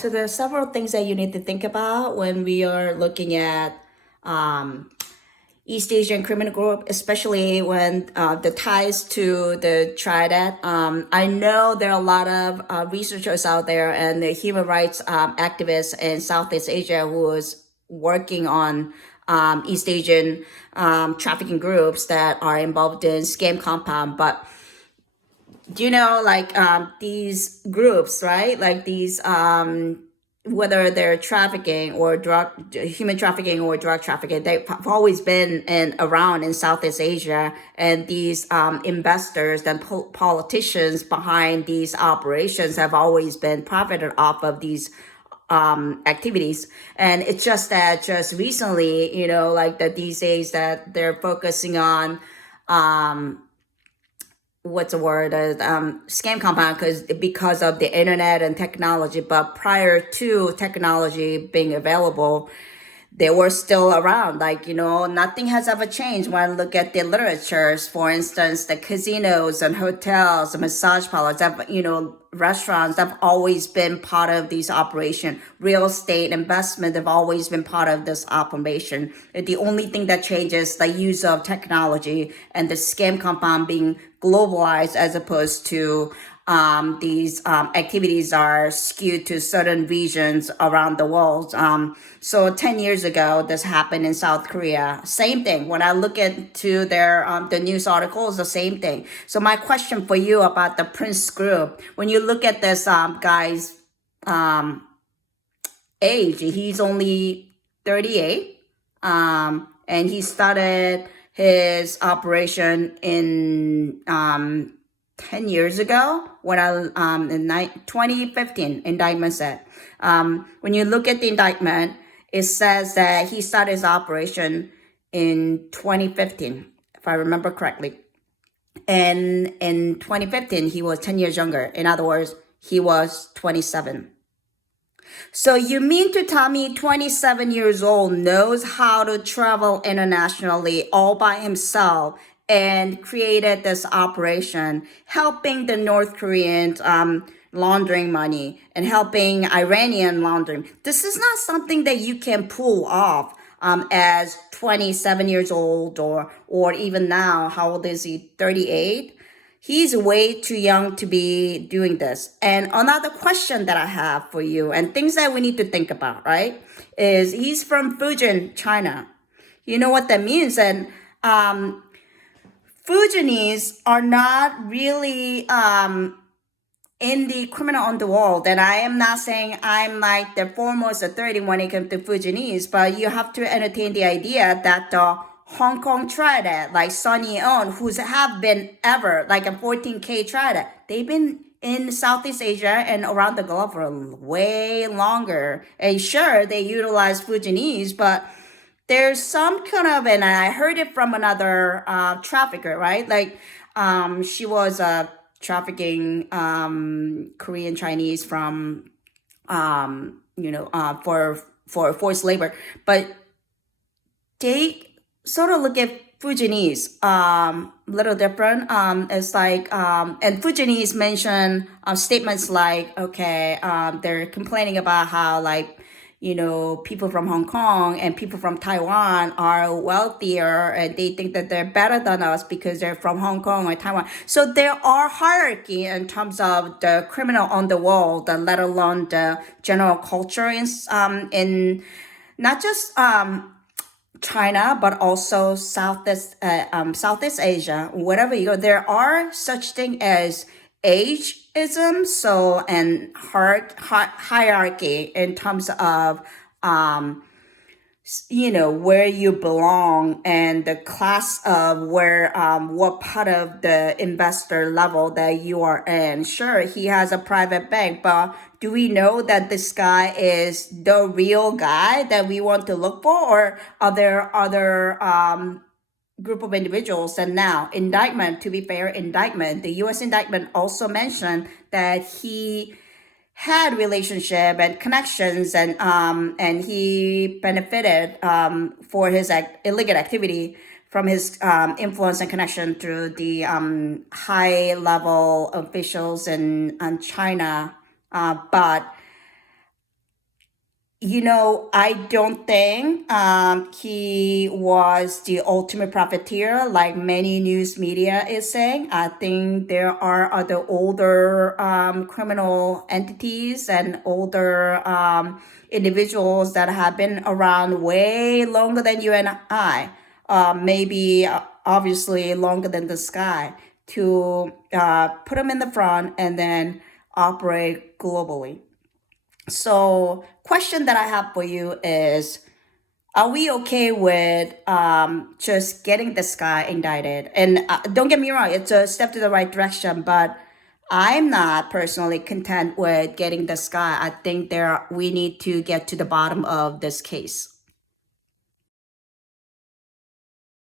So there are several things that you need to think about when we are looking at um, East Asian criminal group, especially when the ties to the triad. I know there are a lot of researchers out there and the human rights activists in Southeast Asia who is working on East Asian trafficking groups that are involved in scam compound. But do you know, like these groups, right? Like these whether they're trafficking or human trafficking or drug trafficking, they've always been around in Southeast Asia, and these investors and politicians behind these operations have always been profited off of these activities. And it's just that just recently, like that these days that they're focusing on what's the word, scam compound, because of the internet and technology. But prior to technology being available, they were still around. Like, nothing has ever changed when I look at the literatures. For instance, the casinos and hotels, the massage parlors, restaurants have always been part of these operation. Real estate investment have always been part of this operation. The only thing that changes the use of technology and the scam compound being globalized, as opposed to these activities are skewed to certain regions around the world. So 10 years ago, this happened in South Korea. Same thing. When I look into their the news articles, the same thing. So my question for you about the Prince Group, when you look at this guy's age, he's only 38, and he started his operation in 10 years ago when in 2015, indictment said. When you look at the indictment, it says that he started his operation in 2015, if I remember correctly. And in 2015, he was 10 years younger. In other words, he was 27. So you mean to tell me 27 years old knows how to travel internationally all by himself and created this operation, helping the North Koreans laundering money and helping Iranian laundering. This is not something that you can pull off as 27 years old or even now, how old is he, 38? He's way too young to be doing this. And another question that I have for you and things that we need to think about, right, is he's from Fujian, China. You know what that means? And Fujianese are not really in the criminal underworld. And I am not saying I'm like the foremost authority when it comes to Fujianese, but you have to entertain the idea that the Hong Kong triad, like Sunny On, who's have been ever like a 14K triad, they've been in Southeast Asia and around the globe for way longer. And sure, they utilize Fujianese, but there's some kind of, and I heard it from another trafficker, right? Like she was trafficking Korean Chinese from, for forced labor. But they sort of look at Fujianese a little different. It's like, and Fujianese mention statements like, okay, they're complaining about how like, people from Hong Kong and people from Taiwan are wealthier and they think that they're better than us because they're from Hong Kong or Taiwan. So there are hierarchy in terms of the criminal underworld, let alone the general culture in not just China, but also Southeast Asia. Wherever you go, there are such thing as ageism, so and hierarchy in terms of where you belong and the class of where what part of the investor level that you are in. Sure, he has a private bank, but do we know that this guy is the real guy that we want to look for, or are there other group of individuals? And now indictment, to be fair, the U.S. indictment also mentioned that he had relationship and connections and he benefited for his illegal activity from his influence and connection through the high level officials in China. But I don't think he was the ultimate profiteer like many news media is saying. I think there are other older criminal entities and older individuals that have been around way longer than you and I, maybe obviously longer than this guy, to put him in the front and then operate globally. So, question that I have for you is, are we okay with just getting this guy indicted? And don't get me wrong, it's a step to the right direction, but I'm not personally content with getting this guy. I think we need to get to the bottom of this case.